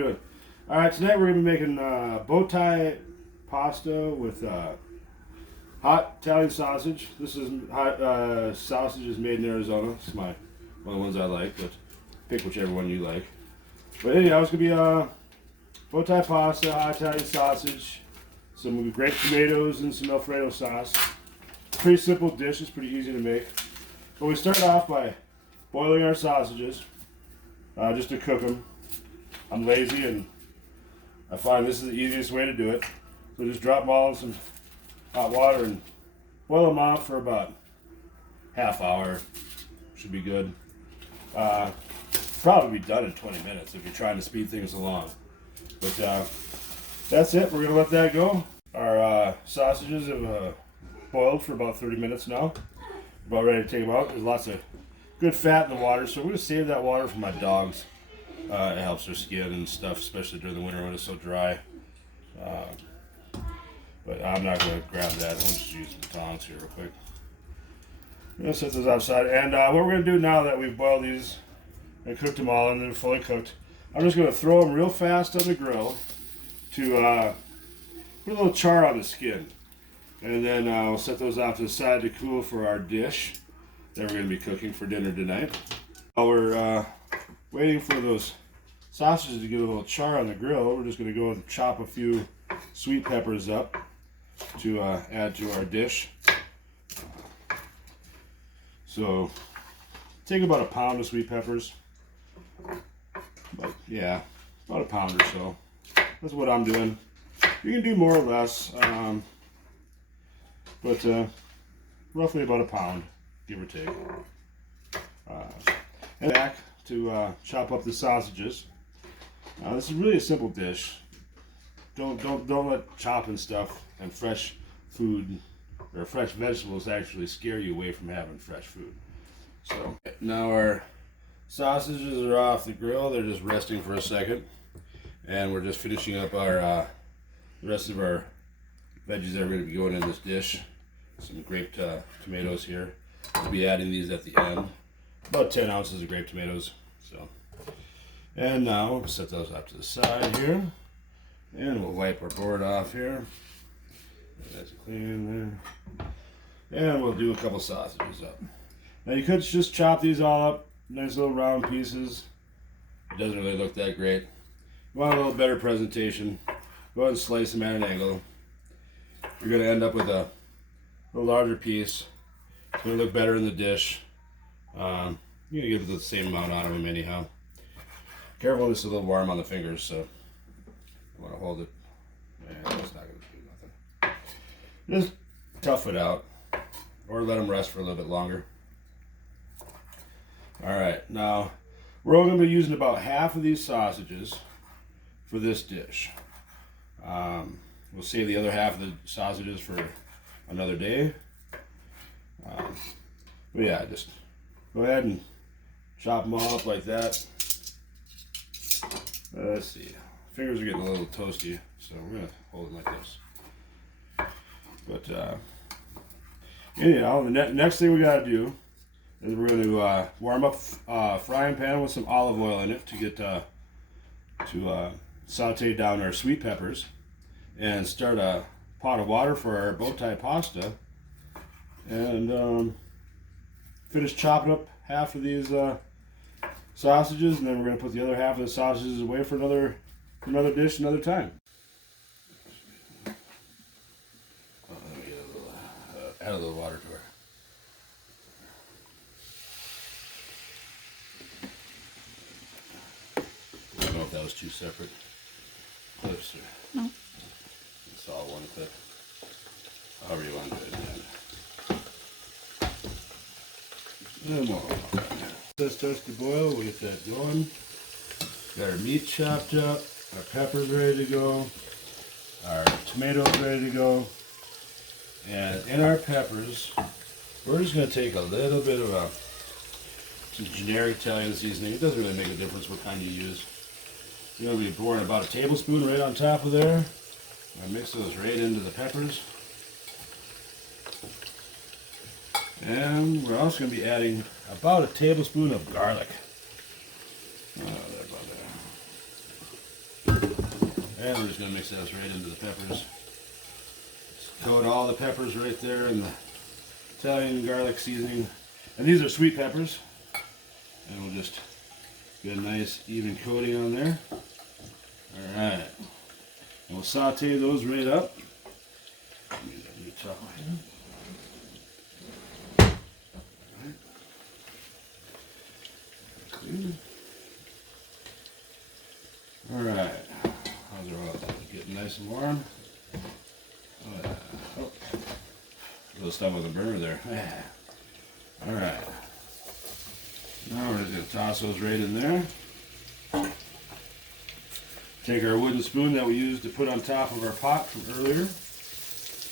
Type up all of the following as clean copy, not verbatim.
Good. All right, tonight we're going to be making bow tie pasta with hot Italian sausage. This is hot sausage is made in Arizona. It's one of the ones I like, but pick whichever one you like. But anyhow, it's going to be bow tie pasta, hot Italian sausage, some grape tomatoes, and some Alfredo sauce. Pretty simple dish. It's pretty easy to make. But we start off by boiling our sausages just to cook them. I'm lazy and I find this is the easiest way to do it. So just drop them all in some hot water and boil them off for about half hour. Should be good. Probably be done in 20 minutes if you're trying to speed things along. But that's it. We're going to let that go. Our sausages have boiled for about 30 minutes now. About ready to take them out. There's lots of good fat in the water, so we're going to save that water for my dogs. It helps their skin and stuff, especially during the winter when it's so dry. But I'm not going to grab that. I'll just use the tongs here real quick. I'm going to set those outside. And what we're going to do now that we've boiled these and cooked them all and they're fully cooked, I'm just going to throw them real fast on the grill to put a little char on the skin. And then we'll set those off to the side to cool for our dish that we're going to be cooking for dinner tonight. While we're waiting for those sausages to get a little char on the grill, we're just going to go and chop a few sweet peppers up to add to our dish. So take about a pound of sweet peppers. But yeah, about a pound or so. That's what I'm doing. You can do more or less, but roughly about a pound, give or take. And back to chop up the sausages. This is really a simple dish. Don't let chopping stuff and fresh food or fresh vegetables actually scare you away from having fresh food. So now our sausages are off the grill. They're just resting for a second, and we're just finishing up our the rest of our veggies that are going to be going in this dish. Some grape tomatoes here. We'll be adding these at the end. About 10 ounces of grape tomatoes. So, and now we'll set those up to the side here, and we'll wipe our board off here. That's clean there, and we'll do a couple sausages up. Now you could just chop these all up, nice little round pieces. It doesn't really look that great. You want a little better presentation, go ahead and slice them at an angle. You're going to end up with a larger piece. It's going to look better in the dish. You're going to get the same amount out of them anyhow. Careful, this is a little warm on the fingers, so you want to hold it. Yeah, that's not going to do nothing. Just tough it out, or let them rest for a little bit longer. Alright, now we're only going to be using about half of these sausages for this dish. We'll save the other half of the sausages for another day. But yeah, just go ahead and chop them all up like that. Let's see. Fingers are getting a little toasty, so we're going to hold them like this. But anyhow, the next thing we got to do is we're going to warm up a frying pan with some olive oil in it to get to saute down our sweet peppers and start a pot of water for our bow tie pasta, and finish chopping up half of these sausages, and then we're going to put the other half of the sausages away for another dish another time. Let me get a little, add a little water to her. I don't know if that was two separate clips or no. It's all one clip. However you want to do it. And more. This starts to boil, we get that going. Got our meat chopped up, our peppers ready to go, our tomatoes ready to go. And in our peppers, we're just going to take a little bit of some generic Italian seasoning. It doesn't really make a difference what kind you use. You're going to be pouring about a tablespoon right on top of there. I mix those right into the peppers. And we're also going to be adding about a tablespoon of garlic. Oh, there, about there. And we're just going to mix those right into the peppers. Just coat all the peppers right there in the Italian garlic seasoning. And these are sweet peppers. And we'll just get a nice even coating on there. Alright. And we'll saute those right up. Use that new top here. Alright, how's our oil? Getting nice and warm. Oh, yeah. Oh. A little stuff with a burner there. Alright. Now we're just going to toss those right in there. Take our wooden spoon that we used to put on top of our pot from earlier.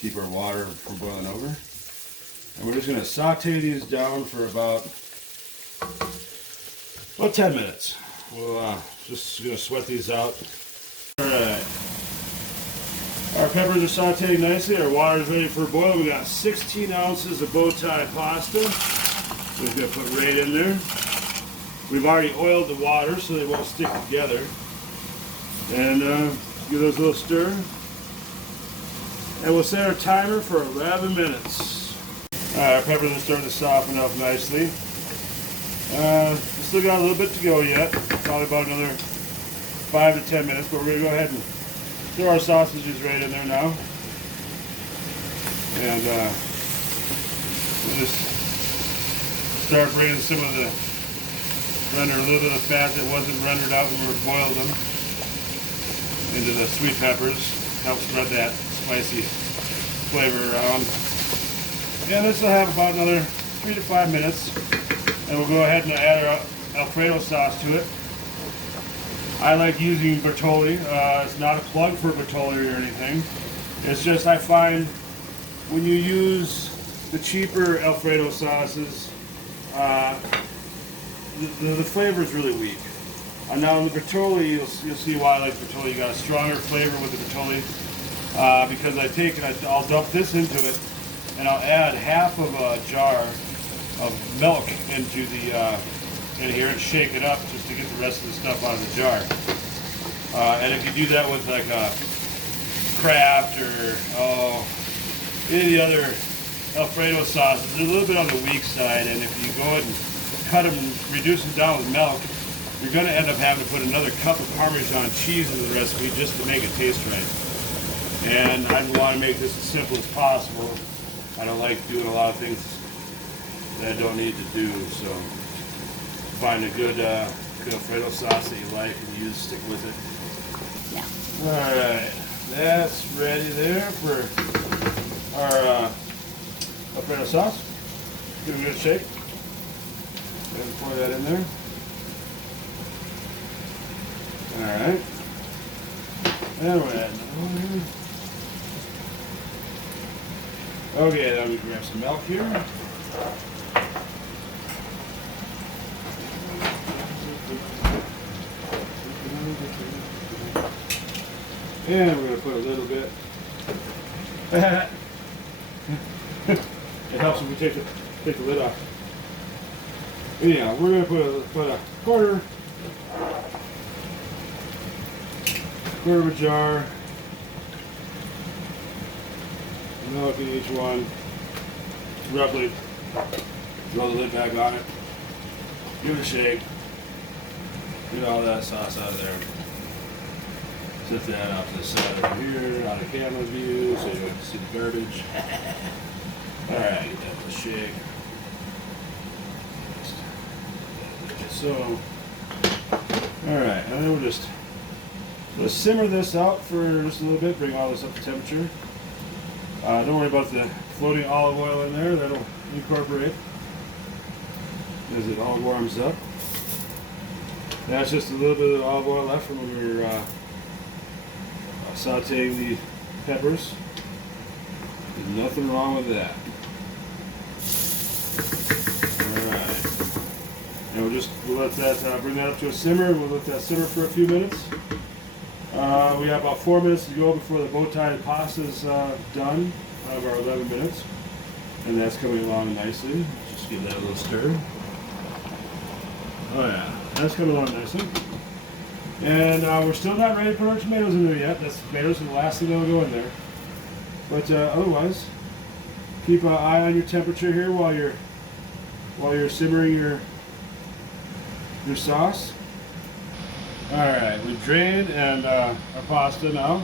Keep our water from boiling over. And we're just going to saute these down for about 10 minutes. We'll just going to sweat these out. Alright. Our peppers are sauteing nicely. Our water is ready for a boil. We got 16 ounces of bow tie pasta. We're just going to put right in there. We've already oiled the water so they won't stick together. And give those a little stir. And we'll set our timer for 11 minutes. Our peppers are starting to soften up nicely. We still got a little bit to go yet. Probably about another 5 to 10 minutes, but we're going to go ahead and throw our sausages right in there now. And we'll just start bringing some of the render a little bit of fat that wasn't rendered out when we boiled them into the sweet peppers. Help spread that spicy flavor around. And this will have about another 3 to 5 minutes. And we'll go ahead and add our Alfredo sauce to it. I like using Bertolli. It's not a plug for Bertolli or anything. It's just I find when you use the cheaper Alfredo sauces, the flavor is really weak. Now in the Bertolli, you'll see why I like Bertolli. You got a stronger flavor with the Bertolli because I take and I'll dump this into it, and I'll add half of a jar of milk into the in here and shake it up just to get the rest of the stuff out of the jar. And if you do that with like a Kraft or any of the other Alfredo sauces, they're a little bit on the weak side, and if you go ahead and cut them, reduce them down with milk, you're going to end up having to put another cup of Parmesan cheese into the recipe just to make it taste right. And I want to make this as simple as possible. I don't like doing a lot of things that I don't need to do, so find a good Alfredo sauce that you like and stick with it. Yeah. Alright, that's ready there for our Alfredo sauce. Give it a good shake. And pour that in there. Alright. And we're adding another one. Okay, then we grab some milk here. And we're going to put a little bit. It helps if we take the lid off. Anyhow, we're going to put a quarter of a jar of milk in each one. Roughly throw the lid back on it. Give it a shake. Get all that sauce out of there. Set that off to the side over here, out of camera view, so you don't have to see the garbage. Alright, get that little shake. So, alright, and then we'll just simmer this out for just a little bit, bring all this up to temperature. Don't worry about the floating olive oil in there, that'll incorporate as it all warms up. That's just a little bit of olive oil left from when we were sauteing the peppers. There's nothing wrong with that. Alright. And we'll let that, bring that up to a simmer. We'll let that simmer for a few minutes. We have about 4 minutes to go before the bow tie pasta is done out of our 11 minutes. And that's coming along nicely. Just give that a little stir. Oh yeah, that's coming along nicely. And we're still not ready to put our tomatoes in there yet. That's tomatoes are the last thing that'll go in there. But otherwise, keep an eye on your temperature here while you're simmering your sauce. All right, we've drained and our pasta now.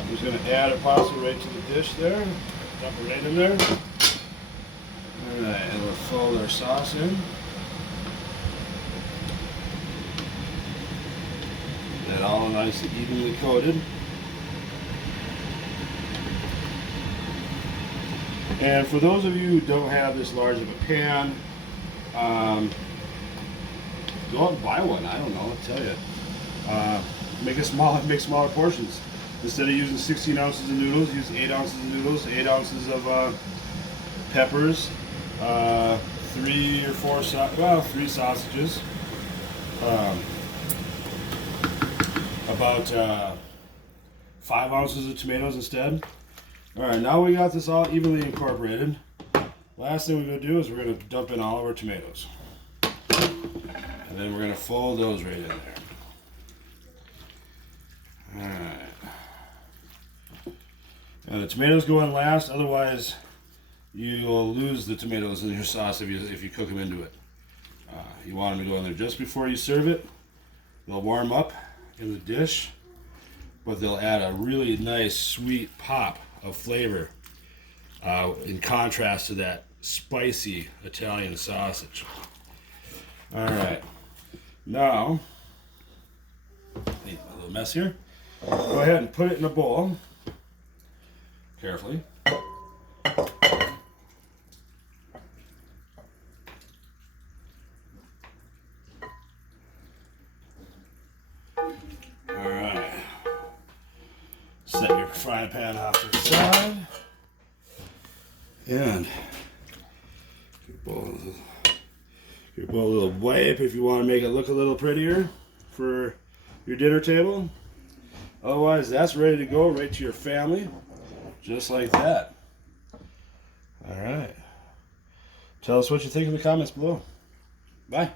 I'm just going to add our pasta right to the dish there. Dump it right in there. All right, and we'll fold our sauce in. Get all nice and evenly coated. And for those of you who don't have this large of a pan, go out and buy one. I don't know, I'll tell you. Make smaller portions. Instead of using 16 ounces of noodles, use 8 ounces of noodles, 8 ounces of peppers, 3 sausages, about 5 ounces of tomatoes instead. All right, now we got this all evenly incorporated. Last thing we're going to do is we're going to dump in all of our tomatoes. And then we're going to fold those right in there. All right. And the tomatoes go in last, otherwise you'll lose the tomatoes in your sauce if you cook them into it. You want them to go in there just before you serve it. They'll warm up in the dish, but they'll add a really nice sweet pop of flavor in contrast to that spicy Italian sausage. All right, now, a little mess here. Go ahead and put it in a bowl, carefully. All right, set your frying pan off to the side, and give your bowl a little wipe if you want to make it look a little prettier for your dinner table. Otherwise, that's ready to go right to your family, just like that. All right. Tell us what you think in the comments below. Bye.